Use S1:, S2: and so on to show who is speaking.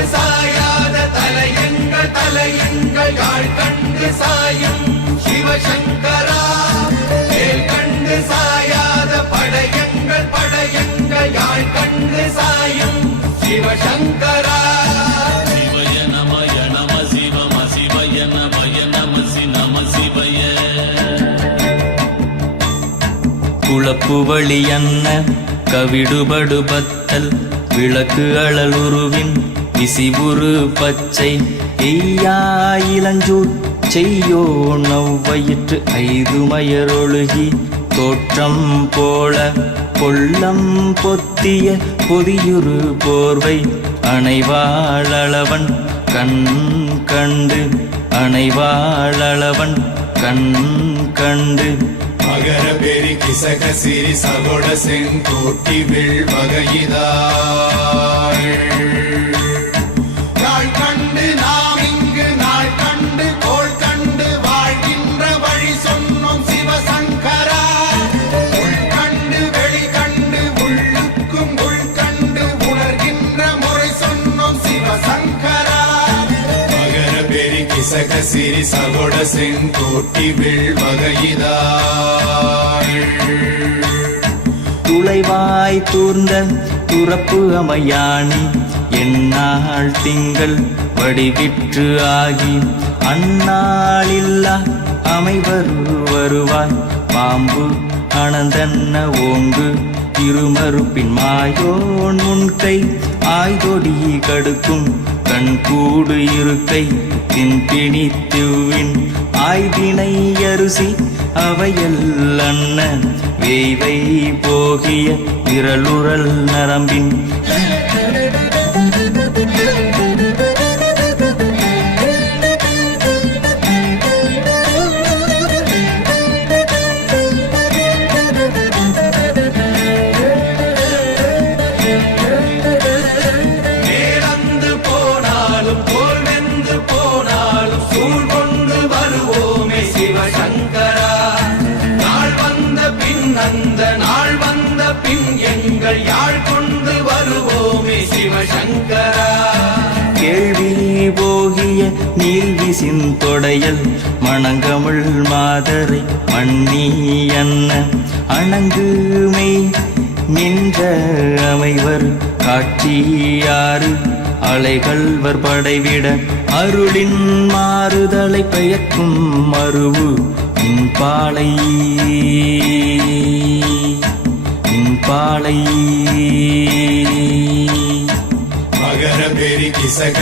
S1: கண்டு சாயாத தலையங்கள் தலையங்கள் யாழ் கண்டு சாயும் சிவசங்கரா. மேல் கண்டு சாயாத படையங்கள் படையங்கள் யாழ் கண்டு சாயும் சிவசங்கரா.
S2: சிவய என்ன கவிடுபடு பத்தல் விளக்கு அழலுருவின் விசிபுரு பச்சை எய்யா இளஞ்சூர் செய்யோ நவ்வயிற்று ஐதுமயரொழுகி தோற்றம் போல கொள்ளம் பொத்திய பொதியுரு போர்வை. அணைவாழவன் கண் கண்டு அணைவாழவன் கண் கண்டு.
S1: மகர பெரி கிசக சிறி சகோட செங்கோட்டி வில் வகையிதாள். கைசக சிறி சகோட செங்கோட்டி விழ்வகையிதாள்
S2: துளைவாய் தூர்ந்த துறப்பு அமையாணி எந்நாள் திங்கள் வடிவிற்று ஆகி அந்நாளில்லா அமைவர் வருவாய். பாம்பு அனந்தன்ன ஓங்கு திருமறுப்பின் மாயோன் முன்கை ஆய்தொடி கடுக்கும் கண்கூடு இருக்கை தின்பிணித்துவின் ஆய்தினை அரிசி அவையல் அண்ணன் வேய்வை போகிய விரலுரல் நரம்பின்
S1: அந்த நாள் வந்த பின் எங்கள் யாழ் கொண்டு வருவோமே சிவசங்கரா.
S2: கேள்வி போகிய நீல்விசின் தொடையல் மணங்கமிழ் மாதரை மண்ணி அன்ன. அணங்குமை நின்ற அமைவர் காட்சியாறு அலைகள்வர் படைவிட அருளின் மாறுதலை பெயர்க்கும் மறுவு பாலை பாளை
S1: மகர பெரி கிசக